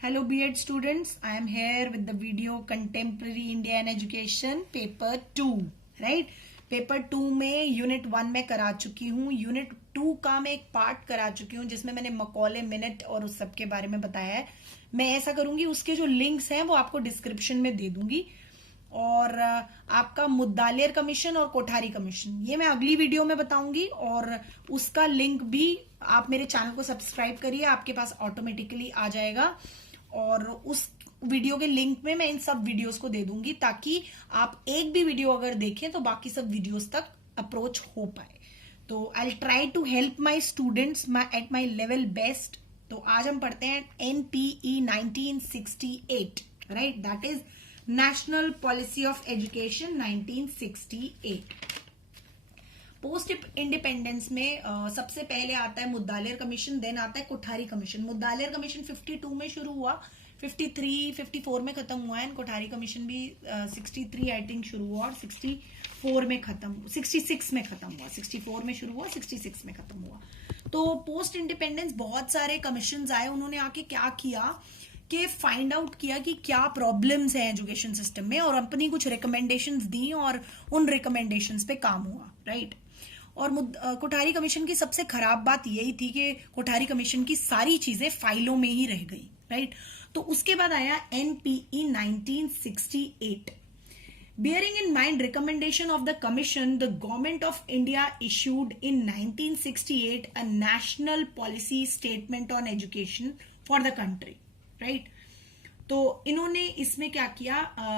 Hello B.Ed students, I am here with the video Contemporary India and Education paper 2, right? Paper 2 में unit 1 में करा चुकी हूँ. Unit 2 का मैं एक पार्ट करा चुकी हूँ जिसमें मैंने मकौले मिनट और उस सब के बारे में बताया है. मैं ऐसा करूंगी उसके जो लिंक्स हैं वो आपको डिस्क्रिप्शन में दे दूंगी. और आपका मुद्दालियर कमीशन और कोठारी कमीशन ये मैं अगली वीडियो में बताऊंगी. और उसका लिंक भी आप मेरे चैनल को सब्सक्राइब करिए, आपके पास ऑटोमेटिकली आ जाएगा. और उस वीडियो के लिंक में मैं इन सब वीडियोस को दे दूंगी ताकि आप एक भी वीडियो अगर देखें तो बाकी सब वीडियोस तक अप्रोच हो पाए. तो I try to help my students at my level best. तो आज हम पढ़ते हैं NPE 1968, right? That is national policy of education 1968. Post independence में सबसे पहले आता है मुद्दालियर कमीशन, देन आता है कोठारी कमीशन. मुद्दालियर कमीशन 52 में शुरू हुआ, 53, 54 में खत्म हुआ है. कोठारी कमीशन भी 63 आई थिंक शुरू हुआ और 64 में खत्म, 66 में खत्म हुआ. 64 में शुरू हुआ, 66 में खत्म हुआ. तो पोस्ट इंडिपेंडेंस बहुत सारे कमीशन आए. उन्होंने आके क्या किया कि फाइंड आउट किया कि क्या प्रॉब्लम्स हैं एजुकेशन सिस्टम में और अपनी कुछ रिकमेंडेशंस दी और उन रिकमेंडेशंस पे काम हुआ, राइट? और कोठारी कमीशन की सबसे खराब बात यही थी कि कोठारी कमीशन की सारी चीजें फाइलों में ही रह गई, राइट? तो उसके बाद आया NPE 1968. Bearing in mind recommendation of the commission, the government of India issued in 1968 a national policy statement on education for the country, right? तो इन्होंने इसमें क्या किया,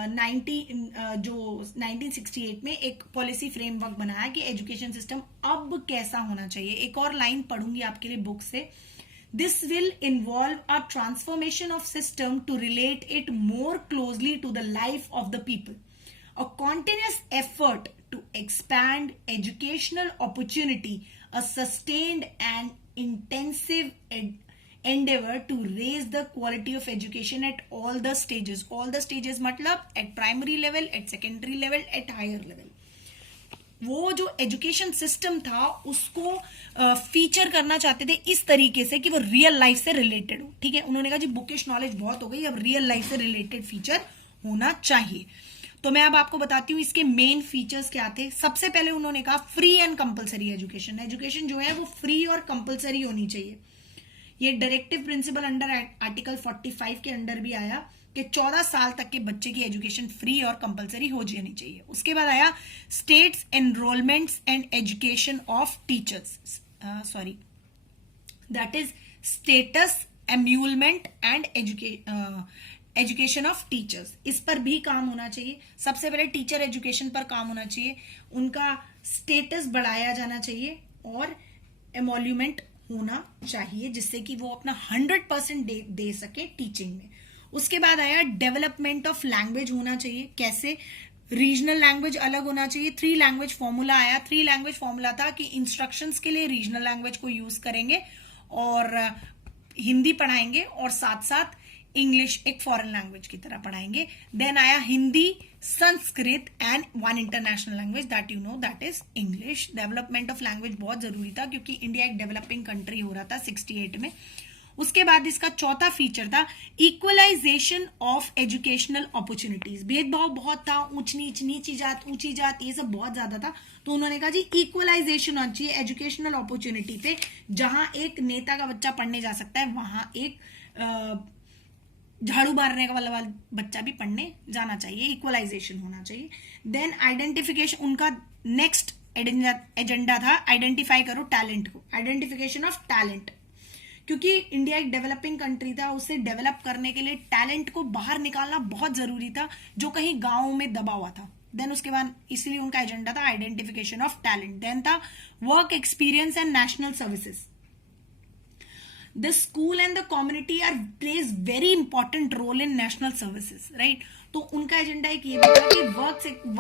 1968 में एक पॉलिसी फ्रेमवर्क बनाया कि एजुकेशन सिस्टम अब कैसा होना चाहिए. एक और लाइन पढ़ूंगी आपके लिए बुक से. This will involve a transformation of system to relate it more closely to the life of the people. A continuous effort to expand educational opportunity, a sustained and intensive endeavor to raise the quality of education at all the stages. All the stages मतलब at primary level, at secondary level, at higher level. वो जो education system था उसको feature करना चाहते थे इस तरीके से कि वो रियल लाइफ से रिलेटेड हो. ठीक है, उन्होंने कहा जी बुकिश नॉलेज बहुत हो गई, अब रियल लाइफ से रिलेटेड फीचर होना चाहिए. तो मैं अब आपको बताती हूँ इसके मेन फीचर्स क्या थे. सबसे पहले उन्होंने कहा free and compulsory education. Education जो है वो फ्री और कंपलसरी होनी चाहिए. ये डायरेक्टिव प्रिंसिपल अंडर आर्टिकल 45 के अंडर भी आया कि 14 साल तक के बच्चे की एजुकेशन फ्री और कंपलसरी हो जानी चाहिए. उसके बाद आया status enrolments and education of teachers, sorry that is status emolument and education of teachers. इस पर भी काम होना चाहिए. सबसे पहले टीचर एजुकेशन पर काम होना चाहिए, उनका स्टेटस बढ़ाया जाना चाहिए और एमोल्यूमेंट होना चाहिए जिससे कि वो अपना 100% दे सके टीचिंग में. उसके बाद आया डेवलपमेंट ऑफ लैंग्वेज होना चाहिए. कैसे? रीजनल लैंग्वेज अलग होना चाहिए. 3 लैंग्वेज फॉर्मूला आया. 3 लैंग्वेज फॉर्मूला था कि इंस्ट्रक्शंस के लिए रीजनल लैंग्वेज को यूज करेंगे और हिंदी पढ़ाएंगे और साथ साथ इंग्लिश एक फॉरेन लैंग्वेज की तरह पढ़ाएंगे. देन आया Hindi, Sanskrit and 1 international language that you know that is English. Development of language बहुत जरूरी था क्योंकि इंडिया एक डेवलपिंग कंट्री हो रहा था 68 में. उसके बाद इसका चौथा फीचर था इक्वलाइजेशन ऑफ एजुकेशनल अपॉर्चुनिटीज. भेदभाव बहुत था, ऊंच नीच, नीची जात, ऊंची जात, ये सब बहुत ज्यादा था. तो उन्होंने कहा जी इक्वलाइजेशन होना चाहिए एजुकेशनल अपॉर्चुनिटी पे. जहां एक नेता का बच्चा पढ़ने जा सकता है वहां एक झाड़ू मारने का वाला बच्चा भी पढ़ने जाना चाहिए. इक्वलाइजेशन होना चाहिए. देन आइडेंटिफिकेशन, उनका नेक्स्ट एजेंडा था आइडेंटिफाई करो टैलेंट को. आइडेंटिफिकेशन ऑफ टैलेंट, क्योंकि इंडिया एक डेवलपिंग कंट्री था, उसे डेवलप करने के लिए टैलेंट को बाहर निकालना बहुत जरूरी था जो कहीं गांव में दबा हुआ था. देन उसके बाद इसलिए उनका एजेंडा था आइडेंटिफिकेशन ऑफ टैलेंट. देन था work experience and national services. The school and the community are plays very important role in national services, right? तो उनका एजेंडा एक ये भी था कि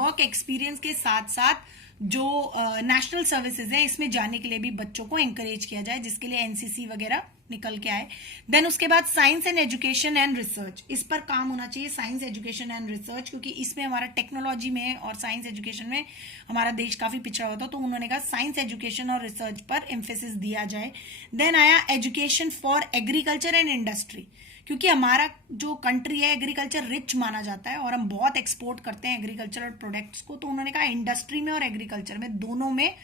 वर्क एक्सपीरियंस के साथ साथ जो नेशनल सर्विसेज है इसमें जाने के लिए भी बच्चों को एंकरेज किया जाए, जिसके लिए NCC वगैरह निकल के आए. देन उसके बाद science and education and research, इस पर काम होना चाहिए. साइंस एजुकेशन एंड रिसर्च, क्योंकि इसमें हमारा टेक्नोलॉजी में और साइंस एजुकेशन में हमारा देश काफी पिछड़ा होता, तो उन्होंने कहा साइंस एजुकेशन और रिसर्च पर एम्फेसिस दिया जाए. देन आया education for agriculture and industry, क्योंकि हमारा जो कंट्री है एग्रीकल्चर रिच माना जाता है और हम बहुत एक्सपोर्ट करते हैं एग्रीकल्चरल प्रोडक्ट्स को। तो उन्होंने कहा इंडस्ट्री में और एग्रीकल्चर में दोनों में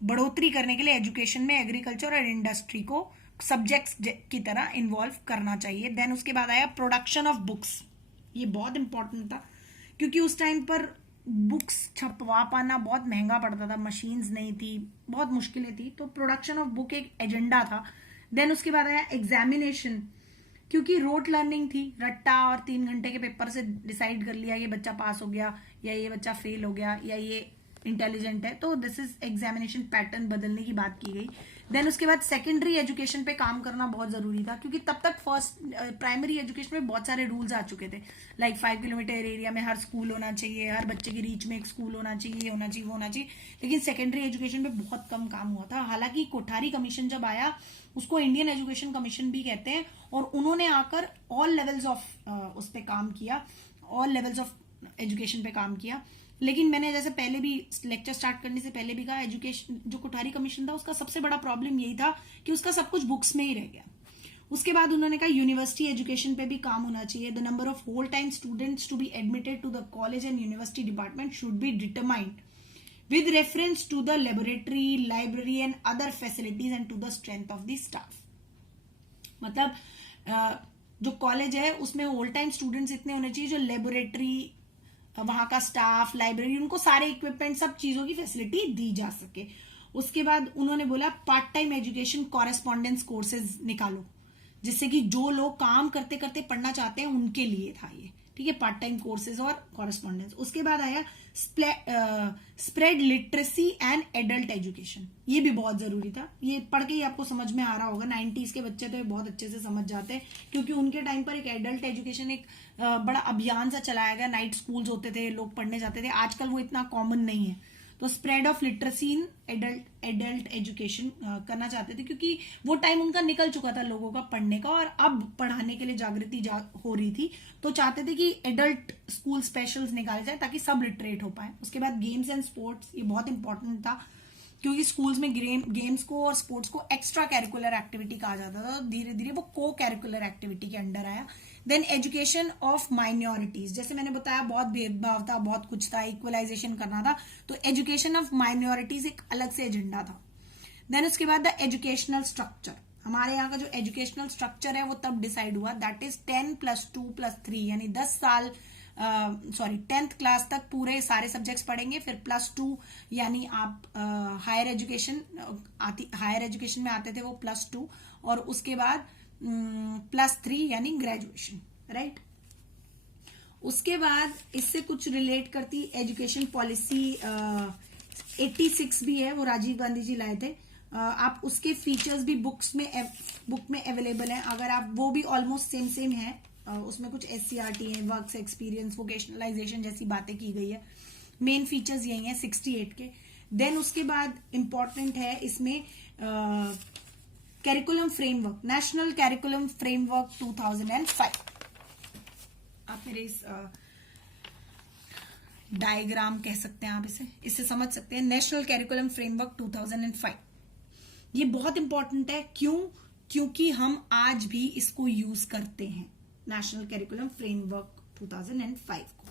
बढ़ोतरी करने के लिए एजुकेशन में एग्रीकल्चर और इंडस्ट्री को सब्जेक्ट्स की तरह इन्वॉल्व करना चाहिए। देन उसके बाद आया प्रोडक्शन ऑफ बुक्स। ये बहुत इंपॉर्टेंट था क्योंकि उस टाइम पर बुक्स छपवा पाना बहुत महंगा पड़ता था, मशीन्स नहीं थी, बहुत मुश्किलें थी। तो प्रोडक्शन ऑफ बुक एक एजेंडा था। देन उसके बाद आया एग्जामिनेशन, क्योंकि रोट लर्निंग थी, रट्टा और 3 घंटे के पेपर से डिसाइड कर लिया ये बच्चा पास हो गया या ये बच्चा फेल हो गया या ये इंटेलिजेंट है। तो दिस इज एग्जामिनेशन पैटर्न बदलने की बात की गई। देन उसके बाद सेकेंडरी एजुकेशन पे काम करना बहुत जरूरी था क्योंकि तब तक फर्स्ट प्राइमरी एजुकेशन में बहुत सारे रूल्स आ चुके थे, लाइक 5 किलोमीटर एरिया में हर स्कूल होना चाहिए, हर बच्चे की रीच में एक स्कूल होना चाहिए, होना चाहिए, वो होना चाहिए। लेकिन सेकेंडरी एजुकेशन पे बहुत कम काम हुआ था। हालांकि कोठारी कमीशन जब आया, उसको इंडियन एजुकेशन कमीशन भी कहते हैं, और उन्होंने आकर ऑल लेवल्स ऑफ उस पर काम किया, ऑल लेवल्स ऑफ एजुकेशन पे काम किया। लेकिन मैंने जैसे पहले भी लेक्चर स्टार्ट करने से पहले भी कहा, एजुकेशन जो कोठारी कमीशन था उसका सबसे बड़ा प्रॉब्लम यही था कि उसका सब कुछ बुक्स में ही रह गया। उसके बाद उन्होंने कहा यूनिवर्सिटी एजुकेशन पे भी काम होना चाहिए। The number of whole time students to be admitted to the college and university department should be determined with reference to the laboratory, library and other facilities and to the strength of the staff. मतलब जो college है उसमें whole time students इतने होने चाहिए, जो laboratory, वहां का स्टाफ, लाइब्रेरी, उनको सारे इक्विपमेंट, सब चीजों की फैसिलिटी दी जा सके। उसके बाद उन्होंने बोला part time education correspondence courses निकालो, जिससे कि जो लोग काम करते करते पढ़ना चाहते हैं उनके लिए था ये, ठीक है, पार्ट टाइम कोर्सेज और कॉरेस्पॉन्डेंस। उसके बाद आया spread literacy and adult education. ये भी बहुत जरूरी था, ये पढ़ के ही आपको समझ में आ रहा होगा। 90s के बच्चे तो ये बहुत अच्छे से समझ जाते हैं क्योंकि उनके टाइम पर एक एडल्ट एजुकेशन एक बड़ा अभियान सा चलाया गया। नाइट स्कूल्स होते थे, लोग पढ़ने जाते थे, आजकल वो इतना कॉमन नहीं है। तो spread of literacy in adult education करना चाहते थे क्योंकि वो टाइम उनका निकल चुका था लोगों का पढ़ने का, और अब पढ़ाने के लिए जागृति हो रही थी। तो चाहते थे कि एडल्ट स्कूल स्पेशल्स निकाले जाए ताकि सब लिटरेट हो पाए। उसके बाद गेम्स एंड स्पोर्ट्स, ये बहुत इंपॉर्टेंट था क्योंकि स्कूल्स में गेम्स को और स्पोर्ट्स को एक्स्ट्रा कैरिकुलर एक्टिविटी कहा जाता था, तो धीरे धीरे वो को कैरिकुलर एक्टिविटी के अंडर आया। देन एजुकेशन ऑफ माइनॉरिटीज, जैसे मैंने बताया बहुत भेदभाव था, बहुत कुछ था, इक्वलाइजेशन करना था, तो एजुकेशन ऑफ माइनॉरिटीज एक अलग से एजेंडा था। देन उसके बाद द एजुकेशनल स्ट्रक्चर, हमारे यहाँ का जो एजुकेशनल स्ट्रक्चर है वो तब डिसाइड हुआ, दैट इज 10 + 2 + 3, यानी 10 साल 10th क्लास तक पूरे सारे सब्जेक्ट्स पढ़ेंगे, फिर +2 यानी आप हायर एजुकेशन में आते थे वो +2, और उसके बाद +3 यानी ग्रेजुएशन, राइट। उसके बाद इससे कुछ रिलेट करती एजुकेशन पॉलिसी 86 भी है, वो राजीव गांधी जी लाए थे। आप उसके फीचर्स भी बुक में अवेलेबल हैं, अगर आप वो भी ऑलमोस्ट सेम है। उसमें कुछ SCRT है, वर्क्स एक्सपीरियंस, वोकेशनलाइजेशन जैसी बातें की गई है। मेन फीचर्स यही हैं 68 के। देन उसके बाद इंपॉर्टेंट है इसमें curriculum framework, national curriculum framework 2005। आप मेरे इस डायग्राम कह सकते हैं, आप इससे समझ सकते हैं, नेशनल कैरिकुलम फ्रेमवर्क 2005। ये बहुत इंपॉर्टेंट है, क्योंकि हम आज भी इसको यूज करते हैं, नेशनल कैरिकुलम फ्रेमवर्क 2005 को।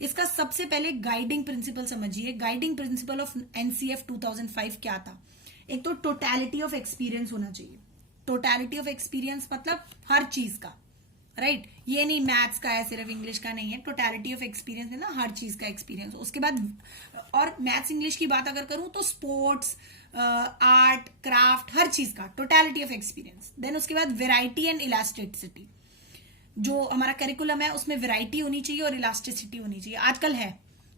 इसका सबसे पहले गाइडिंग प्रिंसिपल समझिए। गाइडिंग प्रिंसिपल ऑफ NCF 2005 क्या था? एक तो टोटलिटी ऑफ एक्सपीरियंस होना चाहिए। टोटलिटी ऑफ एक्सपीरियंस मतलब हर चीज का, राइट, ये नहीं मैथ्स का है, सिर्फ इंग्लिश का नहीं है। टोटलिटी ऑफ एक्सपीरियंस है ना, हर चीज का एक्सपीरियंस। उसके बाद, और मैथ्स इंग्लिश की बात अगर करूं तो स्पोर्ट्स, आर्ट, क्राफ्ट, हर चीज का टोटलिटी ऑफ एक्सपीरियंस। देन उसके बाद वेराइटी एंड इलास्टिसिटी, जो हमारा करिकुलम है उसमें वेराइटी होनी चाहिए और इलास्टिसिटी होनी चाहिए। आजकल है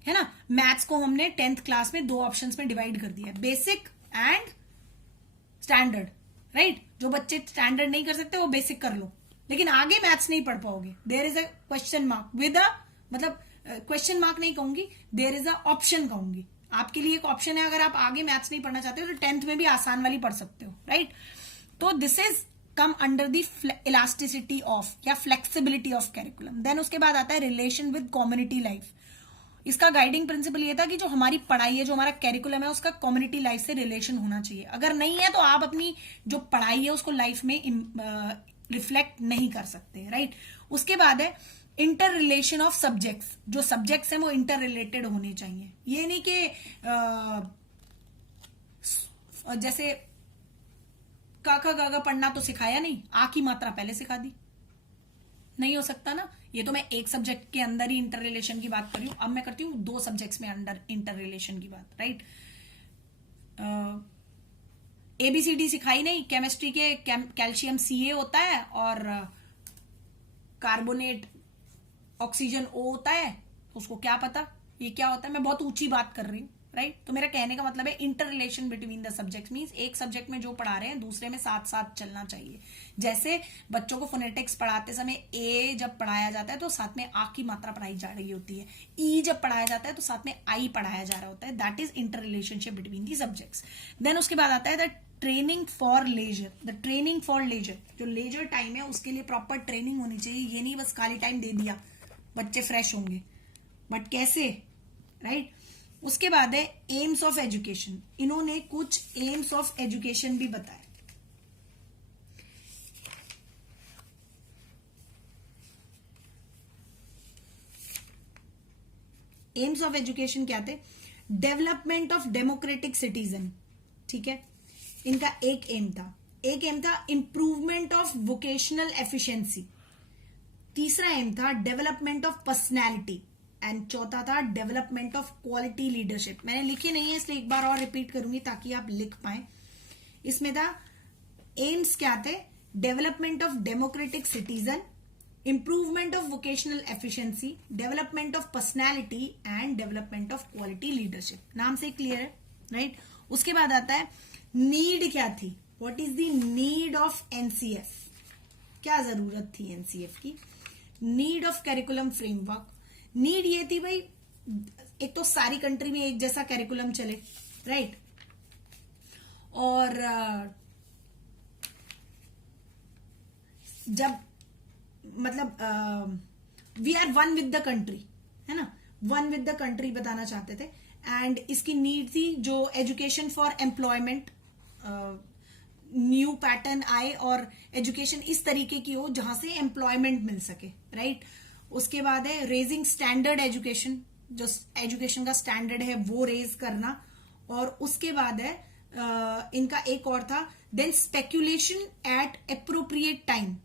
ना, मैथ्स को हमने 10th क्लास में 2 ऑप्शंस में डिवाइड कर दिया है, बेसिक एंड स्टैंडर्ड, राइट। जो बच्चे स्टैंडर्ड नहीं कर सकते वो बेसिक कर लो, लेकिन आगे मैथ्स नहीं पढ़ पाओगे। There is a question mark with a, मतलब क्वेश्चन मार्क नहीं कहूंगी, देयर इज अ ऑप्शन कहूंगी। आपके लिए एक ऑप्शन है, अगर आप आगे मैथ्स नहीं पढ़ना चाहते हो तो 10th में भी आसान वाली पढ़ सकते हो, राइट। तो this is come under the elasticity of या फ्लेक्सिबिलिटी ऑफ कैरिकुलम। देन उसके बाद आता है रिलेशन विद कम्युनिटी लाइफ। इसका गाइडिंग प्रिंसिपल ये था कि जो हमारी पढ़ाई है, जो हमारा कैरिकुलम है, उसका कम्युनिटी लाइफ से रिलेशन होना चाहिए। अगर नहीं है तो आप अपनी जो पढ़ाई है उसको लाइफ में रिफ्लेक्ट नहीं कर सकते, राइट। उसके बाद है इंटर रिलेशन ऑफ सब्जेक्ट्स, जो सब्जेक्ट्स हैं वो इंटर रिलेटेड होने चाहिए। ये नहीं कि जैसे काका गागा पढ़ना तो सिखाया नहीं, आ की मात्रा पहले सिखा दी, नहीं हो सकता ना। ये तो मैं एक सब्जेक्ट के अंदर ही इंटर रिलेशन की बात कर रही हूं, अब मैं करती हूँ 2 सब्जेक्ट्स में अंडर इंटर रिलेशन की बात, राइट। एबीसीडी सिखाई नहीं, केमिस्ट्री के कैल्शियम Ca होता है और कार्बोनेट ऑक्सीजन O होता है, उसको क्या पता ये क्या होता है। मैं बहुत ऊंची बात कर रही हूँ, राइट। तो मेरा कहने का मतलब है inter relation between the subjects means एक सब्जेक्ट में जो पढ़ा रहे हैं दूसरे में साथ साथ चलना चाहिए। जैसे बच्चों को फोनेटिक्स पढ़ाते समय ए जब पढ़ाया जाता है तो साथ में आ की मात्रा पढ़ाई जा रही होती है, ई जब पढ़ाया जाता है तो साथ में आई पढ़ाया जा रहा होता है। That is inter relationship between the subjects. Then उसके बाद आता है the training for leisure. The training for leisure, जो लेजर टाइम है उसके लिए प्रॉपर ट्रेनिंग होनी चाहिए। ये नहीं बस खाली टाइम दे दिया बच्चे फ्रेश होंगे, बट कैसे, राइट। उसके बाद है एम्स ऑफ एजुकेशन। इन्होंने कुछ एम्स ऑफ एजुकेशन भी बताया। एम्स ऑफ एजुकेशन क्या थे? डेवलपमेंट ऑफ डेमोक्रेटिक सिटीजन, ठीक है, इनका एक एम था इंप्रूवमेंट ऑफ वोकेशनल एफिशिएंसी। तीसरा एम था डेवलपमेंट ऑफ पर्सनैलिटी एंड चौथा था डेवलपमेंट ऑफ क्वालिटी लीडरशिप। मैंने लिखी नहीं है इसलिए एक बार और रिपीट करूंगी ताकि आप लिख पाए। इसमें था एम्स क्या थे? Development of democratic citizen, improvement of vocational efficiency, development of personality and development of quality leadership. नाम से क्लियर है, राइट। उसके बाद आता है नीड क्या थी? What is the need of NCF? क्या जरूरत थी एनसीएफ की? Need of curriculum framework. Need ये थी भाई, एक तो सारी कंट्री में एक जैसा करिकुलम चले, राइट, और जब मतलब we are one with the country, है ना, वन विद द कंट्री बताना चाहते थे। एंड इसकी नीड थी जो education for employment, new pattern आए और एजुकेशन इस तरीके की हो जहां से एम्प्लॉयमेंट मिल सके, राइट। उसके बाद है रेजिंग स्टैंडर्ड एजुकेशन, जो एजुकेशन का स्टैंडर्ड है वो रेज करना। और उसके बाद है इनका एक और था then speculation at appropriate time.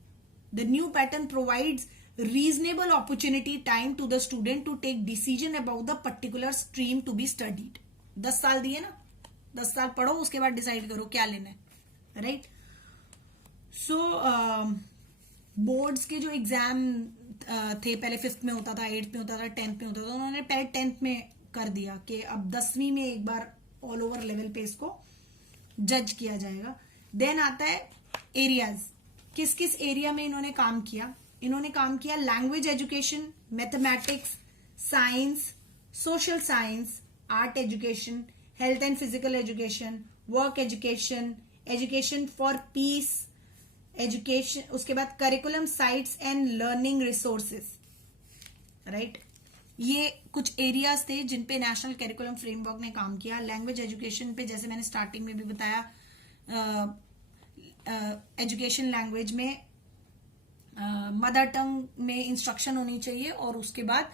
The new pattern provides reasonable opportunity time to the student to take decision about the particular stream to be studied. 10 साल दिए ना, 10 साल पढ़ो, उसके बाद डिसाइड करो क्या लेना है, राइट। सो बोर्ड्स के जो एग्जाम थे पहले 5th में होता था, 8th में होता था, 10th में होता था, उन्होंने पहले 10th में कर दिया कि अब 10वीं में एक बार ऑल ओवर लेवल पे इसको जज किया जाएगा। देन आता है एरियाज, किस किस एरिया में इन्होंने काम किया? इन्होंने काम किया language education, mathematics, science, social science, art education, health and physical education, work education, education for piece education. उसके बाद curriculum sites and learning resources, right. ये कुछ एरियाज थे जिन पे नेशनल करिकुलम फ्रेमवर्क ने काम किया। लैंग्वेज एजुकेशन पे जैसे मैंने स्टार्टिंग में भी बताया, एजुकेशन लैंग्वेज में मदर टंग में इंस्ट्रक्शन होनी चाहिए और उसके बाद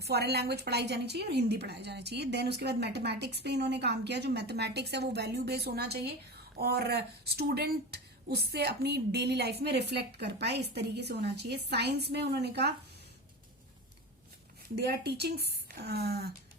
फॉरेन लैंग्वेज पढ़ाई जानी चाहिए और हिंदी पढ़ाई जानी चाहिए। देन उसके बाद मैथमेटिक्स पे इन्होंने काम किया। जो मैथमेटिक्स है वो वैल्यू बेस्ड होना चाहिए और स्टूडेंट उससे अपनी डेली लाइफ में रिफ्लेक्ट कर पाए, इस तरीके से होना चाहिए। साइंस में उन्होंने कहा they are teaching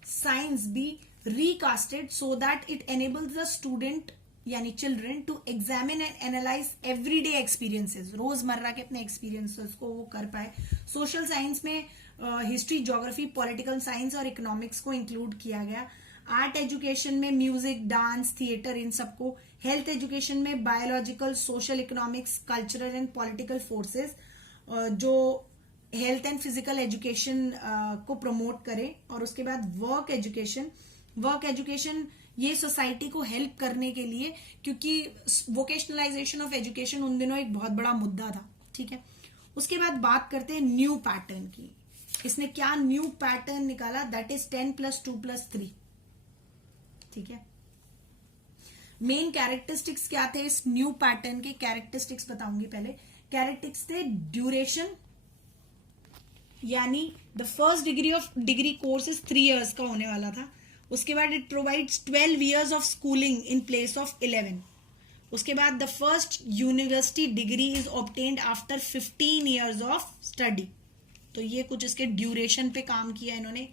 science be recasted so that it enables the student यानी children to examine and analyse everyday experiences, रोजमर्रा के अपने एक्सपीरियंसेस को वो कर पाए। सोशल साइंस में हिस्ट्री, ज्योग्राफी, पॉलिटिकल साइंस और इकोनॉमिक्स को इंक्लूड किया गया। आर्ट एजुकेशन में म्यूजिक, डांस, थिएटर, इन सबको। हेल्थ एजुकेशन में biological, social, economics, cultural and political forces जो हेल्थ एंड फिजिकल एजुकेशन को प्रमोट करे। और उसके बाद वर्क एजुकेशन ये सोसाइटी को हेल्प करने के लिए, क्योंकि वोकेशनलाइजेशन ऑफ एजुकेशन उन दिनों एक बहुत बड़ा मुद्दा था, ठीक है। उसके बाद बात करते हैं न्यू पैटर्न की। इसने क्या न्यू पैटर्न निकाला? दैट इज 10+2+3, ठीक है। मेन कैरेक्टरिस्टिक्स क्या थे इस न्यू पैटर्न के, कैरेक्टरिस्टिक्स बताऊंगी पहले। कैरेक्टरिस्टिक्स थे ड्यूरेशन, यानी the first degree course is 3 years का होने वाला था। उसके बाद it provides 12 years of schooling in place of 11। उसके बाद the first university degree is obtained after 15 years of study. तो ये कुछ इसके ड्यूरेशन पे काम किया इन्होंने।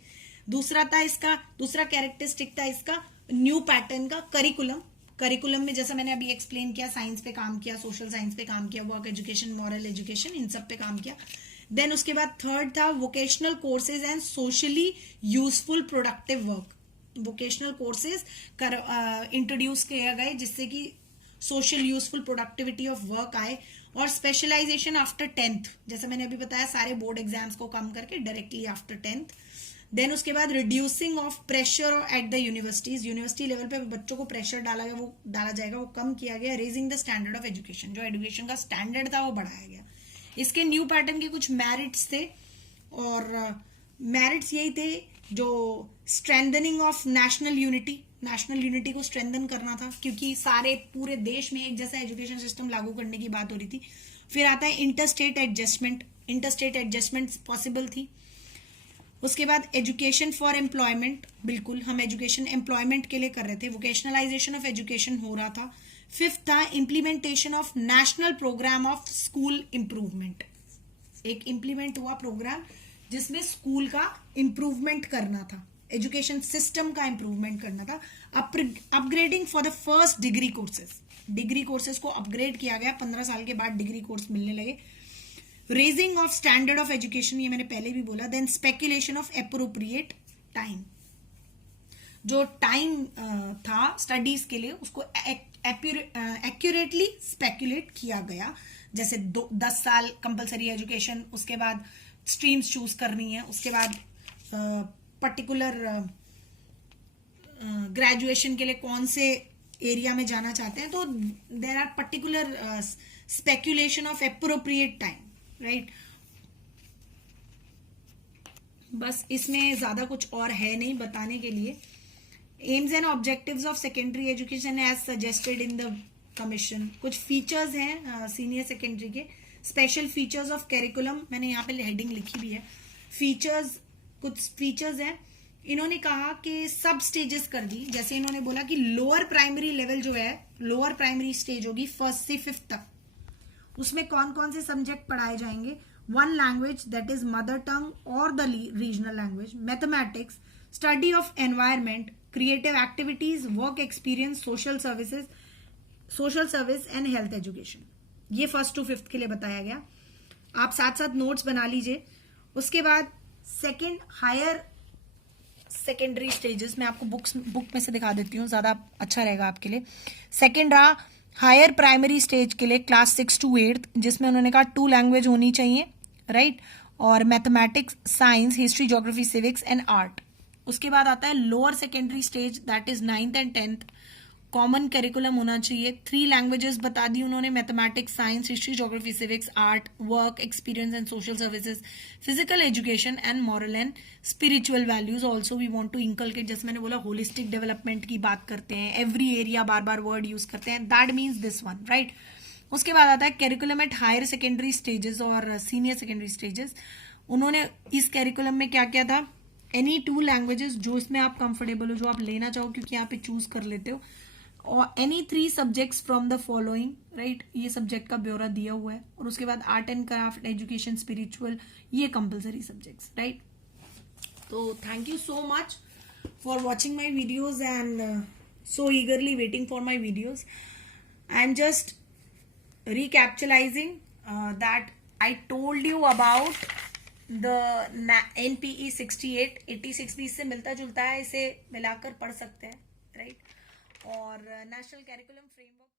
दूसरा कैरेक्टरिस्टिक था इसका न्यू पैटर्न का करिकुलम में जैसा मैंने अभी एक्सप्लेन किया, साइंस पे काम किया, सोशल साइंस पे काम किया, वर्क एजुकेशन, मॉरल एजुकेशन, इन सब पे काम किया। देन उसके बाद थर्ड था vocational courses and socially useful productive work. Vocational courses introduce किया गए जिससे कि social useful productivity of work आए। और स्पेशलाइजेशन आफ्टर 10th, जैसे मैंने अभी बताया सारे बोर्ड एग्जाम्स को कम करके डायरेक्टली आफ्टर 10th। देन उसके बाद reducing of pressure at the universities, university level पे बच्चों को प्रेशर डाला जाएगा वो कम किया गया। Raising the standard of education, जो एजुकेशन का स्टैंडर्ड था वो बढ़ाया गया। इसके न्यू पैटर्न के कुछ मेरिट्स थे, और मेरिट्स यही थे जो स्ट्रेंथनिंग ऑफ नेशनल यूनिटी को स्ट्रेंथन करना था, क्योंकि सारे पूरे देश में एक जैसा एजुकेशन सिस्टम लागू करने की बात हो रही थी। फिर आता है इंटरस्टेट एडजस्टमेंट पॉसिबल थी। उसके बाद एजुकेशन फॉर एम्प्लॉयमेंट, बिल्कुल हम एजुकेशन एम्प्लॉयमेंट के लिए कर रहे थे, वोकेशनलाइजेशन ऑफ एजुकेशन हो रहा था। फिफ्थ था implementation of national programme of school improvement, एक इम्प्लीमेंट हुआ प्रोग्राम जिसमें स्कूल का इम्प्रूवमेंट करना था, एजुकेशन सिस्टम का इम्प्रूवमेंट करना था। Upgrading for the first degree courses को अपग्रेड किया गया, 15 साल के बाद डिग्री कोर्स मिलने लगे। Raising of standard of education, ये मैंने पहले भी बोला। Then speculation of appropriate time, जो टाइम था स्टडीज के लिए उसको एक्यूरेटली स्पेकुलेट किया गया, जैसे 10 साल कंपलसरी एजुकेशन, उसके बाद स्ट्रीम्स चूज करनी है, उसके बाद पर्टिकुलर ग्रेजुएशन के लिए कौन से एरिया में जाना चाहते हैं, तो there are particular speculation of appropriate time, right. बस इसमें ज्यादा कुछ और है नहीं बताने के लिए। Aims and objectives of secondary education as suggested in the commission, कुछ फीचर्स हैं सीनियर सेकेंडरी के, स्पेशल फीचर्स ऑफ कैरिकुलम, मैंने यहाँ पे हेडिंग लिखी भी है। कुछ फीचर्स हैं। इन्होंने कहा कि सब स्टेजेस कर दी, जैसे इन्होंने बोला कि लोअर प्राइमरी लेवल जो है, लोअर प्राइमरी स्टेज होगी 1st से 5th तक, उसमें कौन कौन से सब्जेक्ट पढ़ाए जाएंगे। 1 language that is mother tongue और the regional language, mathematics, study of environment, creative activities, work experience, social service and health education. ये 1st to 5th के लिए बताया गया। आप साथ साथ नोट्स बना लीजिए। उसके बाद सेकेंड हायर सेकेंडरी स्टेजेस, मैं आपको बुक में से दिखा देती हूँ, ज्यादा अच्छा रहेगा आपके लिए। सेकेंड रहा हायर प्राइमरी स्टेज के लिए क्लास 6 to 8, जिसमें उन्होंने कहा 2 लैंग्वेज होनी चाहिए, राइट, और mathematics, science, history, geography, civics and art. उसके बाद आता है lower secondary stage that is 9th and 10th, common curriculum होना चाहिए। 3 लैंग्वेजेस बता दी उन्होंने, mathematics, science, history, geography, civics, art, work experience and social services, physical education and moral and spiritual values also we want to inculcate. जैसे मैंने बोला holistic development की बात करते हैं, एवरी एरिया बार बार वर्ड यूज करते हैं, that means this one, right. उसके बाद आता है curriculum at higher secondary stages और सीनियर सेकेंडरी स्टेजेस। उन्होंने इस कैरिकुलम में क्या क्या था, एनी 2 लैंग्वेजेस जो इसमें आप कंफर्टेबल हो, जो आप लेना चाहो, क्योंकि यहाँ पे चूज कर लेते हो, और any 3 subjects from the following, right, ये सब्जेक्ट का ब्यौरा दिया हुआ है। और उसके बाद art and craft, education, spiritual, ये कंपलसरी सब्जेक्ट्स, राइट। तो thank you so much for watching my videos and so eagerly waiting for my videos. I'm just recapitalizing that I told you about the NPE 68, 86 भी इससे मिलता जुलता है, इसे मिलाकर पढ़ सकते हैं, राइट। और नेशनल कैरिकुलम फ्रेमवर्क